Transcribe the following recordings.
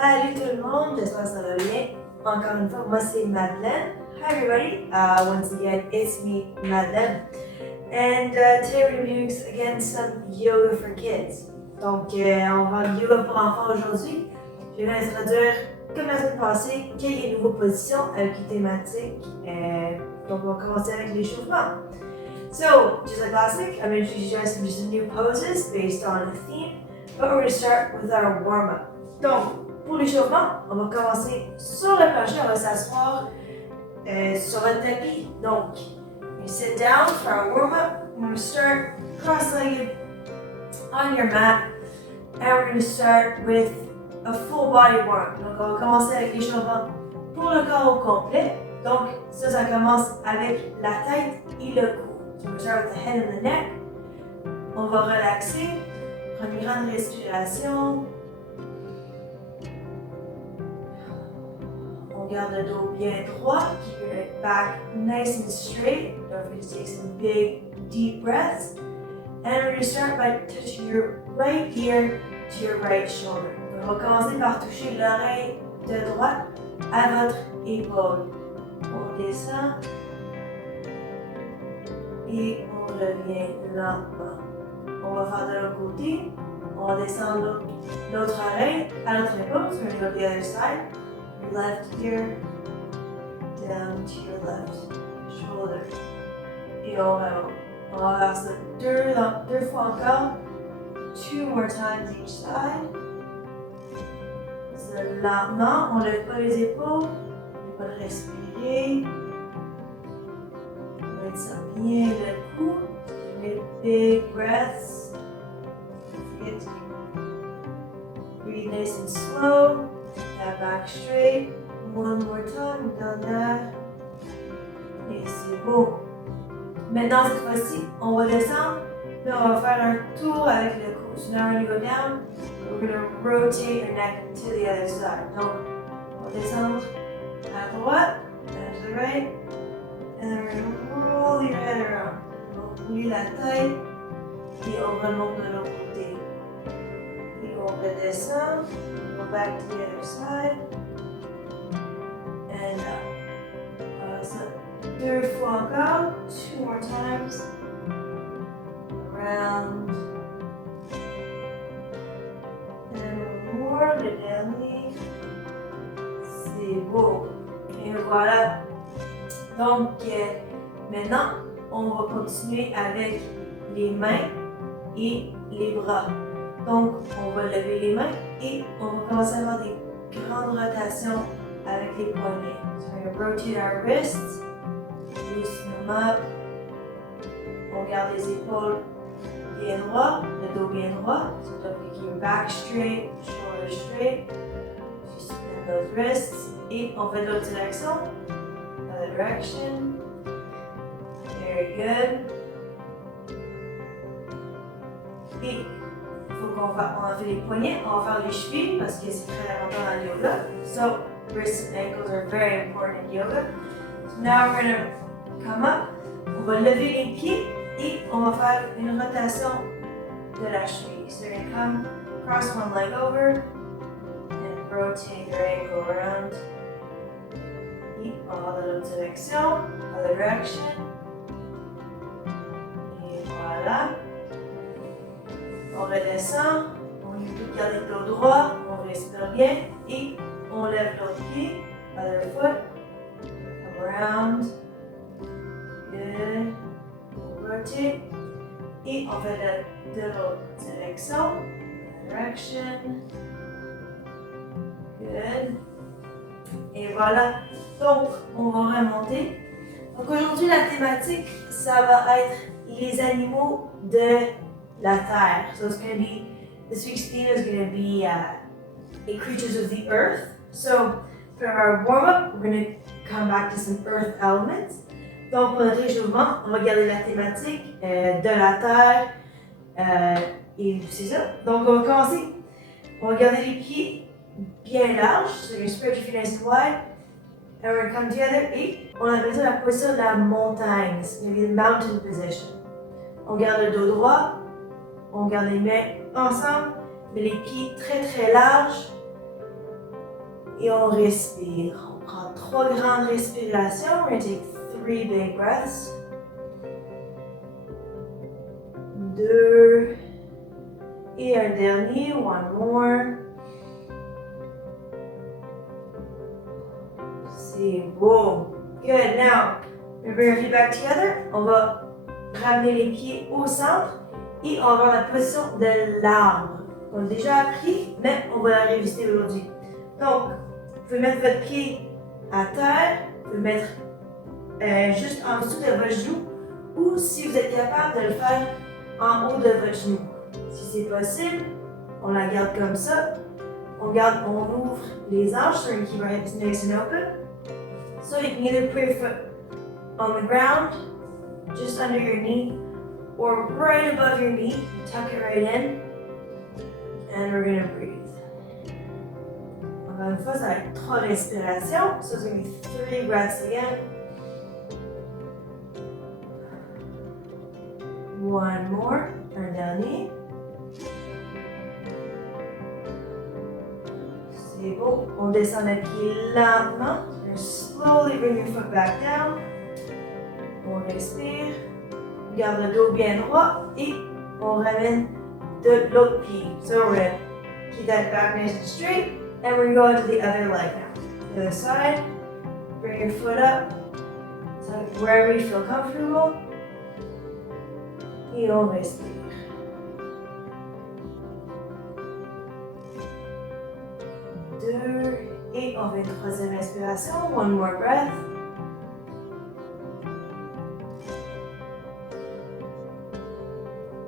Salut tout le monde, j'espère que ça va bien. Encore une fois, moi c'est Madeleine. Hi everybody, once again it's me, Madeleine. And today we're doing again some yoga for kids. Donc on va yoga pour enfants aujourd'hui. Je vais introduire, comme la semaine passée, quelques nouvelles positions avec une thématique. Donc on va commencer avec l'échauffement. So, just like last week, I'm going to introduce you guys some new poses based on a theme, but we're going to start with our warm-up. Donc, pour l'échauffement, on va commencer sur le plancher, on va s'asseoir sur un tapis. Donc, you sit down for our warm-up. We're going to start cross-legged on your mat, and we're going to start with a full body warm-up. Donc, on va commencer avec l'échauffement pour le corps au complet. Donc, ça commence avec la tête et le cou. So we start with the head and the neck. On va relaxer, prendre une grande respiration. On garde le dos bien droit, keep your back nice and straight. Don't forget to take some big, deep breaths. And we're going to start by touching your right ear to your right shoulder. On va commencer par toucher l'oreille de droite à votre épaule. On descend. Et on revient lentement. On va faire de l'autre côté. On va descendre l'autre oreille à l'autre épaule. So we're going to go to the other side. Your left ear down to your left shoulder. Et on va faire ça deux fois encore. 2 more times each side. So, lentement, on ne lève pas les épaules. On va respirer. Ça bien le cou, les big breaths. Get breathe nice and slow. That back straight. One more time, down there. Et c'est beau. Maintenant, cette fois-ci, on va descendre, mais on va faire un tour avec le cou. So now we're going to go down. We're going to rotate your neck to the other side. Donc, on va descendre à droite, and to the right. And then we're going to roll your head around. On va rouler la tête et on remonte de l'autre côté. Et on redescend. Go back to the other side. And up. Voilà ça. 2 fois encore. 2 more times. Around. And more. Le dernier. C'est beau. Et voilà. Donc, maintenant, on va continuer avec les mains et les bras. Donc, on va lever les mains et on va commencer à avoir des grandes rotations avec les poignets. So, we're going to rotate our wrists, loosen them up. On garde les épaules bien droites, le dos bien droit. So, don't keep your back straight, shoulders straight. Just spin those wrists. Et on fait l'autre direction. Other direction. Very good. Et il faut on a fait les poignets, on va faire les chevilles parce que c'est très important dans le yoga. So wrists and ankles are very important in yoga. So now we're going to come up. On va lever les pieds et on va faire une rotation de la cheville. So you're going to come cross one leg over and rotate your ankle around. Et on va dans l'autre direction, other direction. Et voilà. On redescend, on garde le dos droit, on respire bien et on lève l'autre pied, other foot. Come around. Good. On rotate. Et on fait de l'autre direction, direction. Good. Et voilà. Donc, on va remonter. Donc, aujourd'hui, la thématique, ça va être les animaux de la terre. So, it's going to be, this week's theme is going to be creatures of the earth. So, for our warm-up, we're going to come back to some earth elements. Donc, pour notre échauffement, on va garder la thématique de la terre et c'est ça. Donc, on va commencer. On va garder les pieds bien larges. So, you're going to spread your feet nice and wide. And we're going to come together et on appelle ça la position de la montagne. It's going to be the mountain position. On garde le dos droit, on garde les mains ensemble, mais les pieds très très larges. Et on respire. On prend 3 grandes respirations. We're going to take 3 big breaths. 2. Et un dernier. One more. C'est beau. Good. Now, we bring our feet back together. On va ramener les pieds au centre et on va avoir la position de l'arbre. On l'a déjà appris, mais on va la réviser aujourd'hui. Donc, vous pouvez mettre votre pied à terre, vous pouvez mettre juste en dessous de votre genou ou si vous êtes capable de le faire en haut de votre genou. Si c'est possible, on la garde comme ça. On ouvre les hanches, so we keep our hips nice and open. So you can either put your foot on the ground, just under your knee, or right above your knee. Tuck it right in, and we're gonna breathe. Encore une fois, ça va être 3 respirations. So it's gonna be 3 breaths again. One more, un dernier. C'est beau. On descend le pied lentement. Slowly bring your foot back down. On respire. Garde le dos bien droit et on ramène de l'autre pied. So we're going to keep that back nice and straight and we're going to the other leg now. The other side. Bring your foot up. So wherever you feel comfortable. Et on respire. Deux. Et on fait une 3e respiration. One more breath.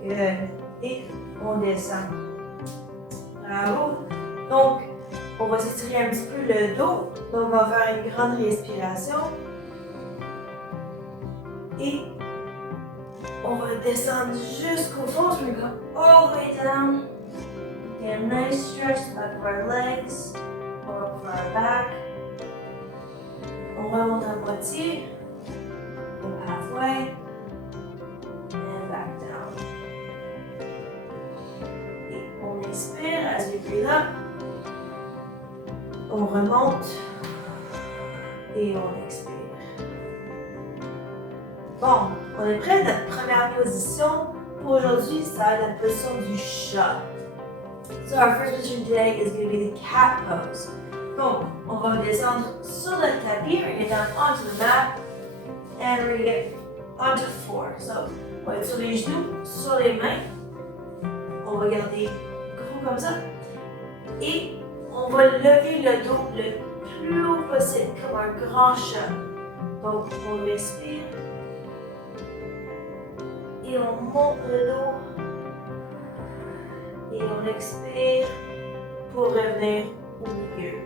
Good. Et on descend. Bravo. Donc, on va s'étirer un petit peu le dos. Donc, on va faire une grande respiration. Et on va descendre jusqu'au fond. So we go all the way down. Get a nice stretch to the back of our legs. Or for our back. On remonte à moitié. Go halfway. And back down. Et on inspire as we breathe up. On remonte. Et on expire. Bon, on est prêt à notre première position. Pour aujourd'hui, ça va être la position du chat. So our first position today is going to be the cat pose. Donc, on va descendre sur le tapis, we're going to get down onto the mat, and we're going to get onto the floor. So, on va être sur les genoux, sur les mains. On va garder gros comme ça. Et on va lever le dos le plus haut possible, comme un grand chat. Donc, on respire. Et on monte le dos. Et on expire pour revenir au milieu.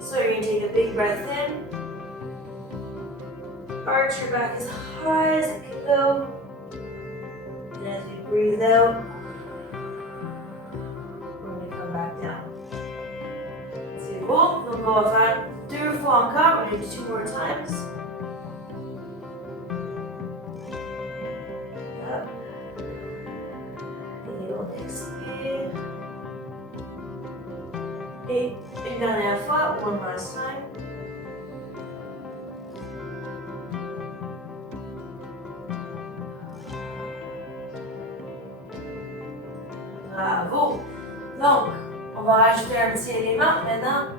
So you're going to take a big breath in. Arch your back as high as it can go. And as we breathe out, we're going to come back down. C'est bon. Donc on va faire 2 fois encore. We're going to do 2 more times. Up. Et on expire. Et une dernière fois, one last time. Bravo! Donc, on va rajouter un petit élément. Maintenant,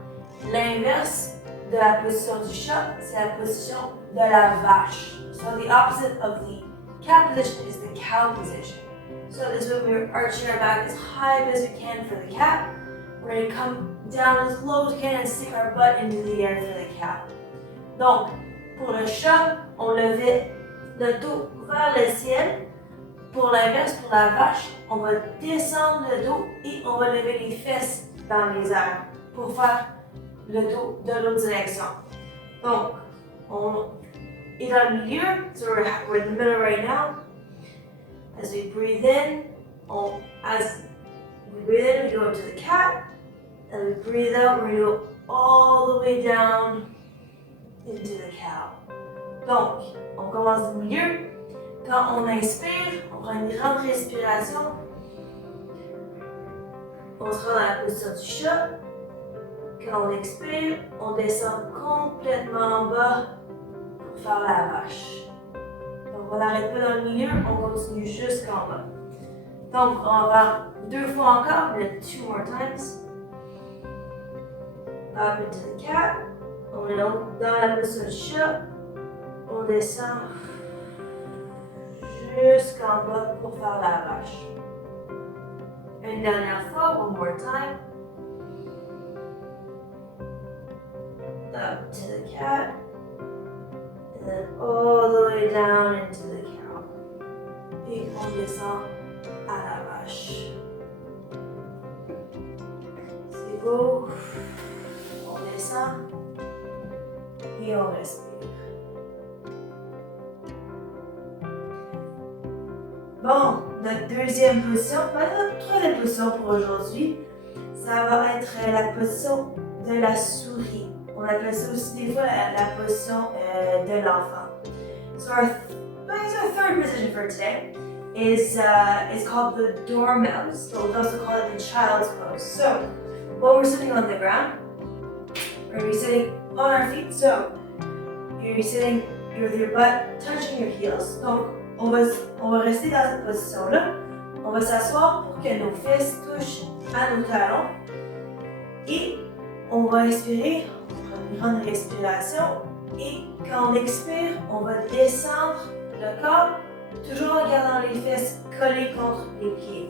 l'inverse de la position du chat, c'est la position de la vache. So the opposite of the cat position is the cow position. So this is when we're arching our back as high up as we can for the cat. We're going to come down as low as we can and stick our butt into the air for the cat. Donc, pour le chat, on levait le dos vers le ciel. Pour l'inverse, pour la vache, on va descendre le dos et on va lever les fesses dans les airs pour faire le dos de l'autre direction. Donc, on est dans le milieu, so we're in the middle right now. As we breathe in, we go into the cat. As we breathe out, we're going to go all the way down into the cow. Donc, on commence du milieu. Quand on inspire, on prend une grande respiration. On sera dans la position du chat. Quand on expire, on descend complètement en bas pour faire la vache. Donc on n'arrête pas dans le milieu, on continue jusqu'en bas. Donc on va faire 2 fois encore, mais 2 more times. Up into the cat. On est dans la position de chat. On descend jusqu'en bas pour faire la vache. Une dernière fois, one more time. Up to the cat. And then all the way down into the cow. Et on descend à la vache. C'est beau. On descend. Et on respire. Bon, notre deuxième position, notre troisième position pour aujourd'hui, ça va être la position de la souris. On appelle ça aussi des fois la position de l'enfant. So our third position for today is called the dormouse. So we also call it the child's pose. So while we're sitting on the ground, we're going to be sitting on our feet. So you're going to be sitting with your butt touching your heels. Donc on va rester dans cette position-là. On va s'asseoir pour que nos fesses touchent à nos talons. Et on va expirer, on va prendre une grande respiration. Et quand on expire, on va descendre le corps, toujours en gardant les fesses collées contre les pieds.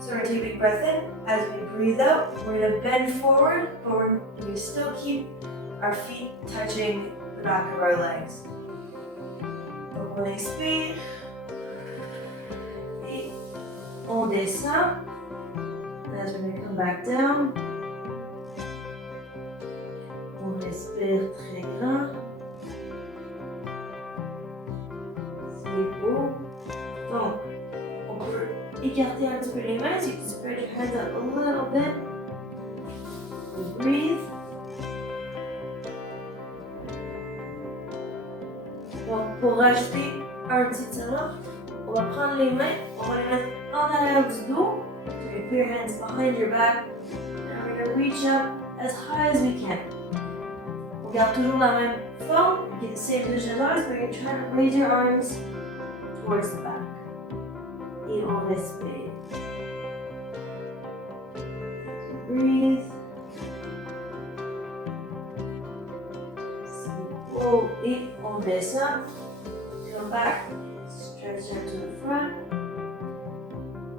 So we're going to take a big breath in. As we breathe out, we're going to bend forward, but we still keep our feet touching the back of our legs. Donc on expire. Et on descend. As we're going to come back down. On respire très grand. C'est beau. Donc, on peut écarter un petit peu les mains. So you can spread your hands out a little bit. Breathe. Donc, pour rajouter un petit talon, on va prendre les mains, on va les mettre en arrière du dos. So you put your hands behind your back. And we're going to reach up as high as we can. On garde toujours la même forme. Get the same position as ours, but you're trying to raise your arms towards the back. Et on respire. Breathe. Oh, et on descend. Come back. Stretch out to the front.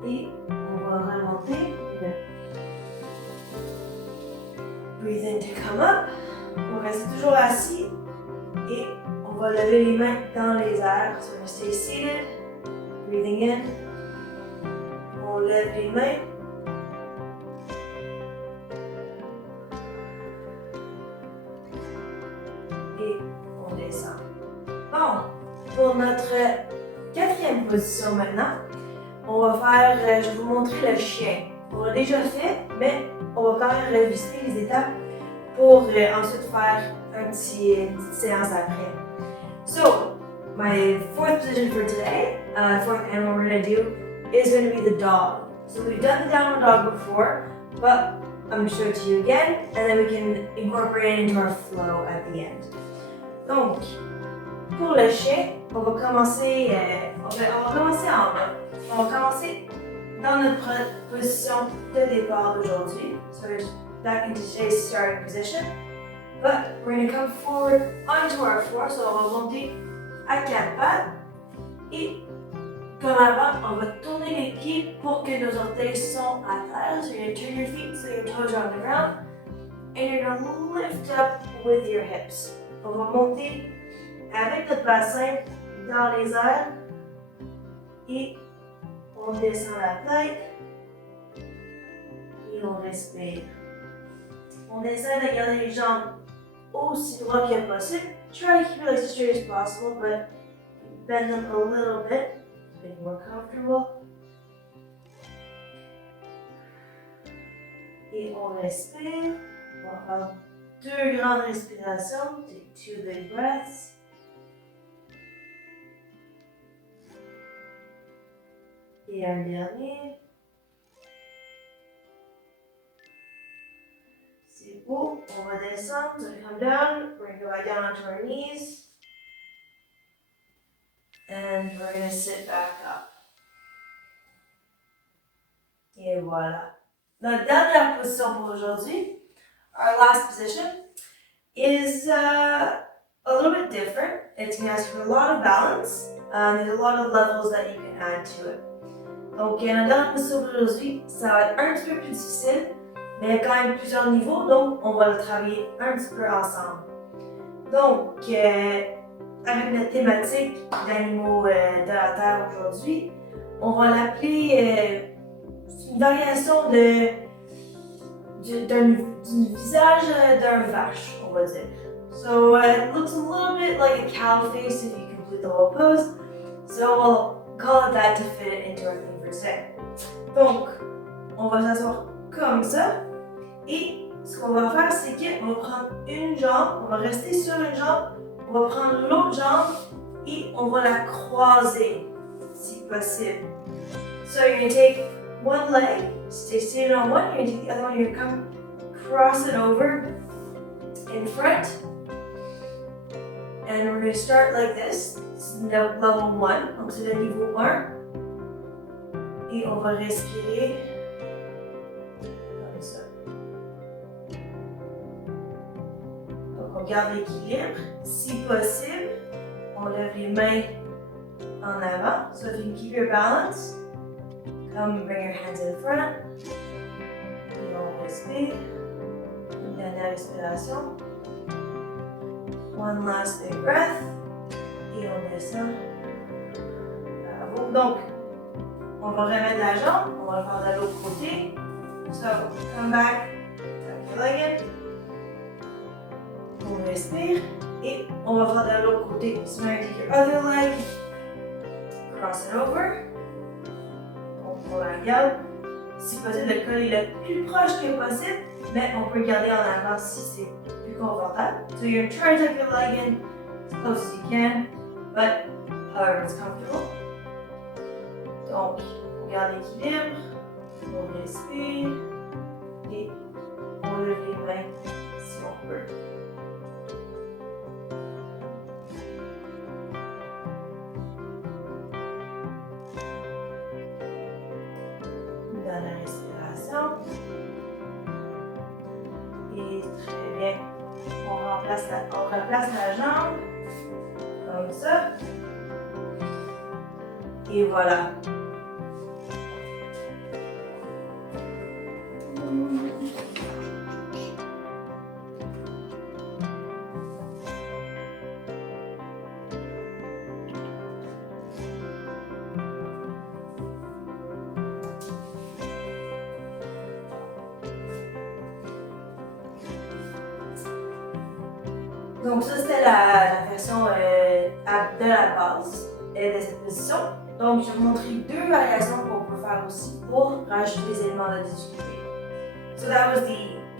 Et on va remonter. Breathe in to come up. On reste toujours assis. Et on va lever les mains dans les airs. So we're going to stay seated. Breathing in. On lève les mains. Et on descend. Bon, pour notre quatrième position maintenant, on va faire, je vais vous montrer le chien. On l'a déjà fait, mais on va quand même revisiter les étapes pour ensuite faire une petite séance après. So, my fourth position for today, fourth animal we're going to do, is going to be the dog. So we've done the downward dog before, but I'm going to show it to you again, and then we can incorporate it into our flow at the end. Donc, pour le chien, on va commencer en bas. On va commencer dans notre position de départ d'aujourd'hui. So we're back into today's starting position. But we're going to come forward onto our floor. So on va monter à 4 pattes. Et comme avant, on va tourner les pieds pour que nos orteils sont à terre. So you're going to turn your feet so your toes are on the ground. And you're going to lift up with your hips. On va monter avec notre bassin dans les airs. Et on descend la tête. Et on respire. On essaie de garder les jambes aussi droites que possible. Try to keep it as straight as possible, but bend them a little bit to make it more comfortable. Et on respire. On va faire 2 grandes respirations. Take 2 big breaths. Et un dernier. C'est beau. redescendre, so come down, we're gonna go back down onto our knees. And we're gonna sit back up. Et voilà. Notre dernière position pour aujourd'hui, our last position, is a little bit different. It's going to ask for a lot of balance, and there's a lot of levels that you can add to it. Donc, notre dernière position pour aujourd'hui, ça va être un petit peu plus difficile, mais il y a quand même plusieurs niveaux, donc on va le travailler un petit peu ensemble. Donc, avec notre thématique d'animaux de la Terre aujourd'hui, on va l'appeler une variation du visage d'un vache, on va dire. So it looks a little bit like a cow face if you complete the whole pose. So we'll call it that to fit it into our theme for today. Donc, on va s'asseoir comme ça. Et ce qu'on va faire, c'est qu'on va prendre une jambe, on va rester sur une jambe, on va prendre l'autre jambe et on va la croiser, si possible. So you're going to take one leg, stay seated on one, you're going to take the other one, you're going to come cross it over in front. And we're going to start like this. This is level 1, donc c'est le niveau 1. Et on va respirer comme ça. Donc on garde l'équilibre. Si possible, on lève les mains en avant. So if you can keep your balance, come bring your hands in front. Et on respire. Une dernière respiration. One last big breath. Et on descend. Donc, on va remettre la jambe. On va le faire de l'autre côté. So, come back. Tuck your leg in. On respire. Et on va faire de l'autre côté. So, now take your other leg. Cross it over. On la garde. Si possible, le col est le plus proche que possible. Mais on peut le garder en avant si c'est plus confortable. So you're trying to tuck your leg in as close as you can, but however it's comfortable. Donc, on garde l'équilibre, on respire et on lève les mains si on peut. Une dernière respiration. Et très bien. On replace la jambe comme ça. Et voilà. Donc ça c'était la version de la base de cette position. Donc je vais vous montrer deux variations qu'on peut faire aussi pour rajouter des éléments de difficulté. So that was the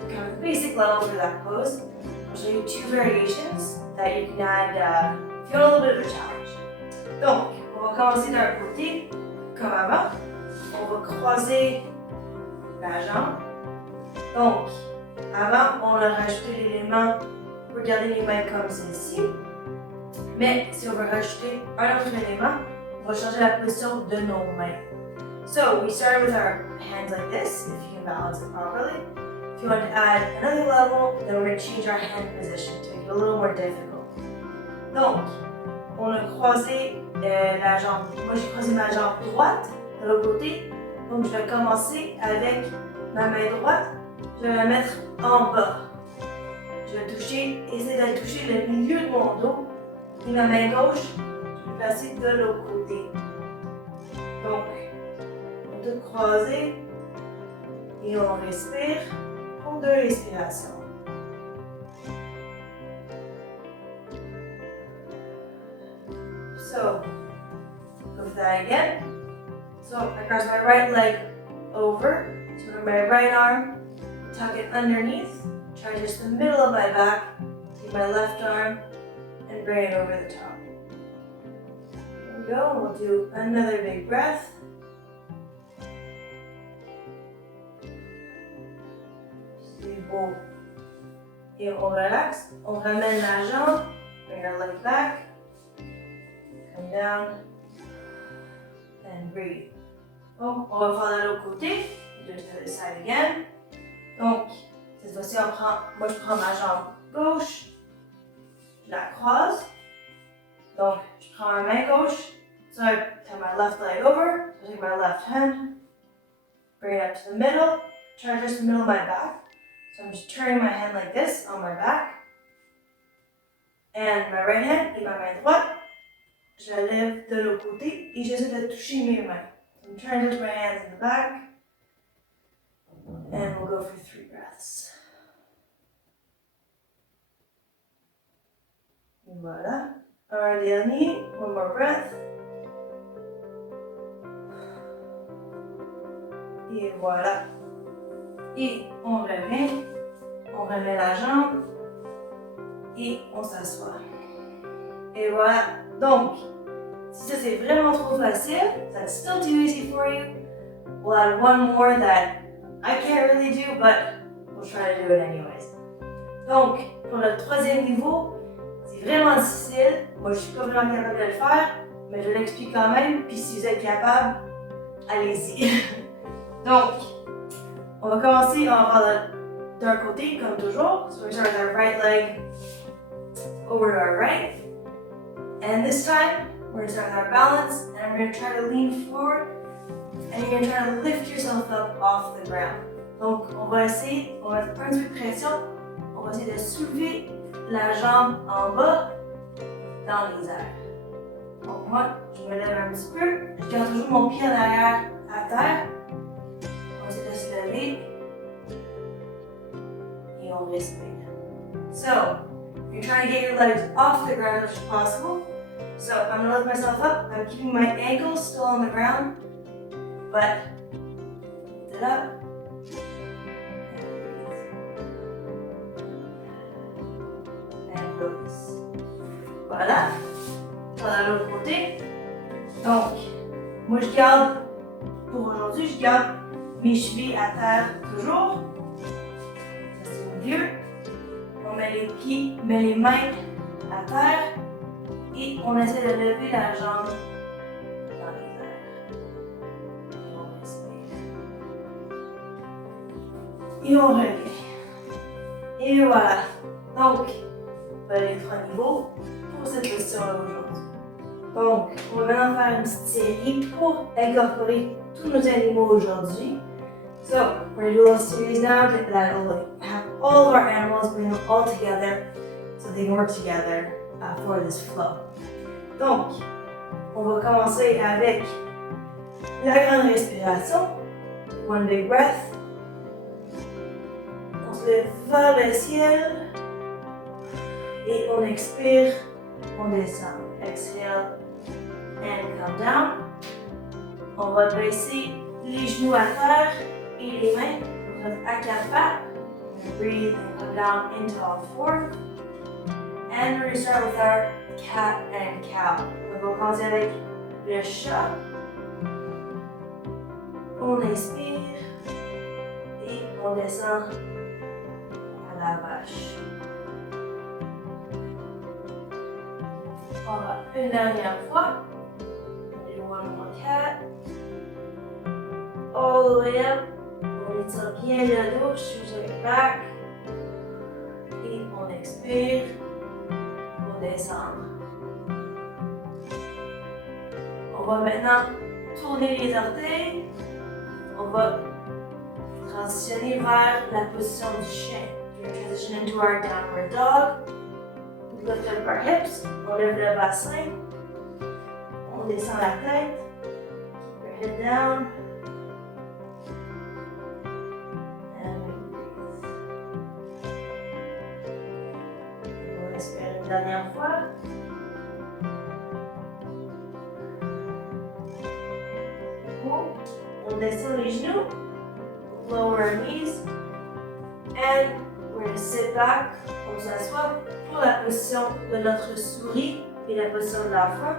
kind of basic level for that pose. I'll show you two variations that you can add if you want a little bit of a challenge. Donc on va commencer d'un côté comme avant. On va croiser la jambe. Donc avant on a rajouté l'élément pour garder les mains comme celle-ci. Mais si on veut rajouter un autre élément, on va changer la position de nos mains. So we started with our hands like this, if you can balance it properly. If you want to add another level, then we're going to change our hand position to make it a little more difficult. Donc, on a croisé la jambe. Moi, j'ai croisé ma jambe droite de l'autre côté. Donc, je vais commencer avec ma main droite. Je vais la mettre en bas. Je vais essayer de toucher le milieu de mon dos. Et ma main gauche, je vais placer de l'autre côté. Donc, on peut croiser et on respire pour 2 respirations. So, go for that again. So, I cross my right leg over, so my right arm, tuck it underneath. Try just the middle of my back, take my left arm, and bring it over the top. There we go, we'll do another big breath. C'est beau. et on relaxe. On ramène la jambe, bring our leg back, come down, and breathe. Donc, on va faire de l'autre côté, do to the other side again. Donc, cette fois-ci, moi je prends ma jambe gauche, je la croise. Donc, je prends ma main gauche, so I turn my left leg over, so I take my left hand, bring it up to the middle, try to touch the middle of my back. So I'm just turning my hand like this on my back. And my right hand et ma main droite, je la lève de l'autre côté et j'essaie de toucher mes mains. So I'm trying to touch my hands in the back. And we'll go for 3 breaths. Et voilà. Un dernier, one more breath. Et voilà. Et on revient, on remet la jambe et on s'assoit. Et voilà. Donc, si ça c'est vraiment trop facile, that's still too easy for you, we'll add one more that I can't really do, but we'll try to do it anyways. Donc, pour le troisième niveau, c'est vraiment difficile. Moi, je suis pas vraiment capable de le faire, mais je l'explique quand même. Puis si vous êtes capable, allez-y. Donc, on va commencer, on va faire d'un côté, comme toujours. So we start with our right leg over to our right. And this time, we're going to start with our balance, and we're going to try to lean forward, and you're going to try to lift yourself up off the ground. Donc, on va essayer, on va mettre un petit peu de pression, on va essayer de soulever la jambe en bas dans les airs. Donc, moi, je me lève un petit peu, je garde toujours mon pied en arrière à terre. On va essayer de se lever et on respire. So, you're trying to get your legs off the ground as much as possible. So I'm going to lift myself up. I'm keeping my ankles still on the ground, but lift it up and release. Voilà. Voilà l'autre côté. Donc, moi je garde, pour aujourd'hui, je garde mes chevilles à terre toujours. Ça c'est mieux. On met les pieds, met les mains à terre. Et on essaie de lever la jambe dans les airs. Et on respire. Et on revient. Et voilà. Donc, voilà les 3 niveaux pour cette position-là aujourd'hui. Donc, on va maintenant faire une petite série pour incorporer tous nos animaux aujourd'hui. So, we're going to do a little series now that will have all of our animals, bring them all together so they can work together for this flow. Donc, on va commencer avec la grande respiration. One big breath. On se lève vers le ciel. Et on expire, on descend. Exhale and come down. On va baisser les genoux à terre et les mains. On va à 4 pattes. Breathe and come down into all 4. And we're going to start with our cat and cow. On va commencer avec le chat. On inspire et on descend à la vache. On va une dernière fois. Do one more cat. All the way up. On étire bien le dos, shoes are back. Et on expire. On descend. On va maintenant tourner les orteils. On va transitionner vers la position du chien. We're going to transition into our downward dog. We lift up our hips. On lève le bassin. On descend la tête. Keep your head down. And we breathe. On respire une dernière fois. On descend les genoux, lower our knees, and we're going to sit back. On s'assoit pour la position de notre souris et la position de l'enfant.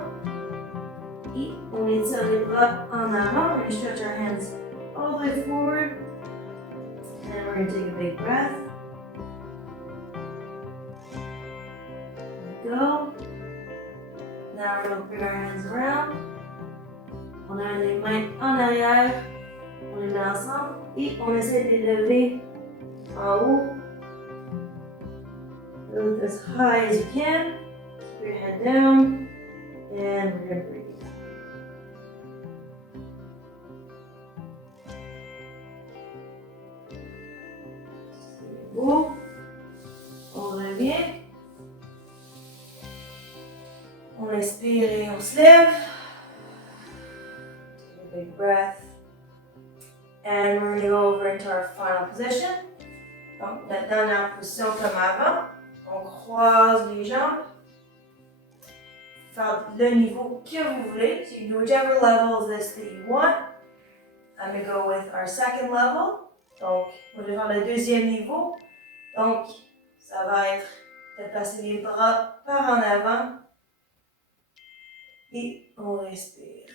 Et on étire les bras en avant. We're going to stretch our hands all the way forward. And we're going to take a big breath. go. Now we're going to bring our hands around. On a les mains en arrière. On les met ensemble. Et on essaie de les lever en haut. Lift as high as you can. Keep your head down. And we're going to breathe. C'est beau. On revient. On expire et on se lève. Take a big breath. And we're going to go over into our final position. Donc, la dernière position comme avant. On croise les jambes. Faire le niveau que vous voulez. So you do whichever level is this that you want. I'm going to go with our second level. Donc, on va faire le deuxième niveau. Donc, ça va être de placer les bras par en avant. Et on respire.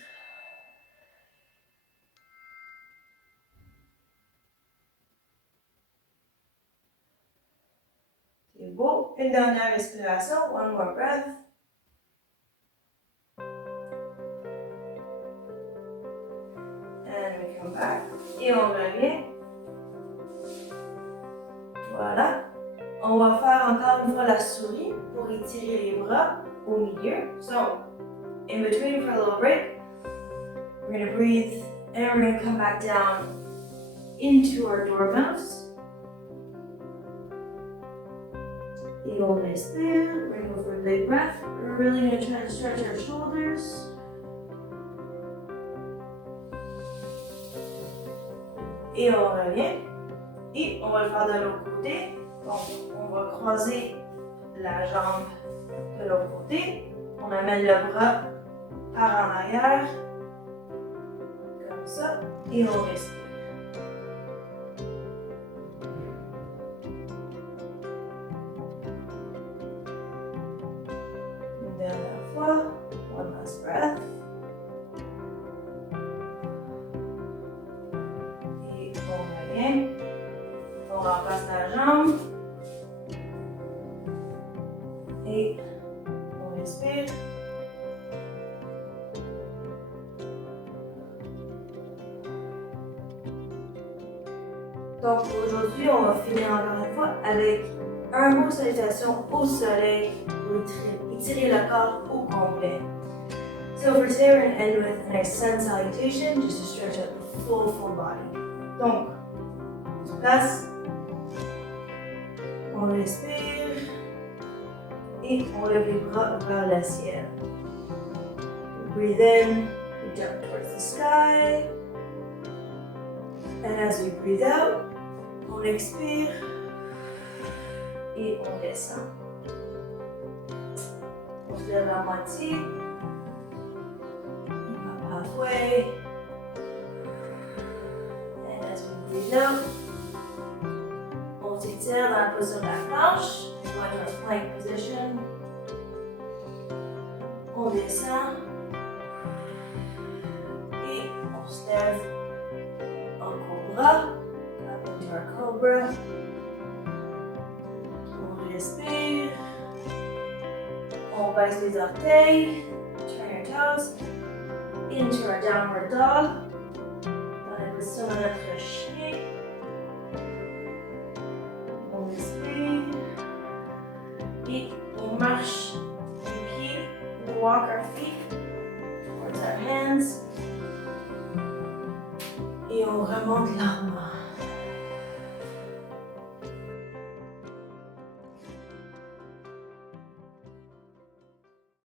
C'est beau. Une dernière respiration. One more breath. And we come back. Et on revient. Voilà. On va faire encore une fois la souris pour étirer les bras au milieu. So, in between for a little break, we're going to breathe and we're going to come back down into our dormouse. Et on respire. We're going to go for a big breath. We're really going to try to stretch our shoulders. Et on revient. Et on va le faire de l'autre côté. Donc, on va croiser la jambe de l'autre côté. On amène le bras par en arrière. Comme ça. Et on respire. Une dernière fois. One last breath. Et on revient. On remplace la jambe. Et on respire. Donc aujourd'hui, on va finir encore une fois avec un mot salutation au soleil pour étirer le corps au complet. So for today, we're going to end with a nice sun salutation just to stretch out the full body. Donc, on se place, on respire et on lève les bras vers le ciel. We breathe in, we jump towards the sky. And as we breathe out, on expire et on descend. On se lève à moitié. On va halfway. And as we breathe out, on s'étire dans la position de la planche. On va être en plank position. On descend. Et on se lève en cobra. Up into our cobra. On respire. On baisse les orteils. Turn your toes. Into our downward dog. Dans la position de notre chien. On respire. Et on marche les pieds. We walk our feet towards our hands. Et on remonte lentement.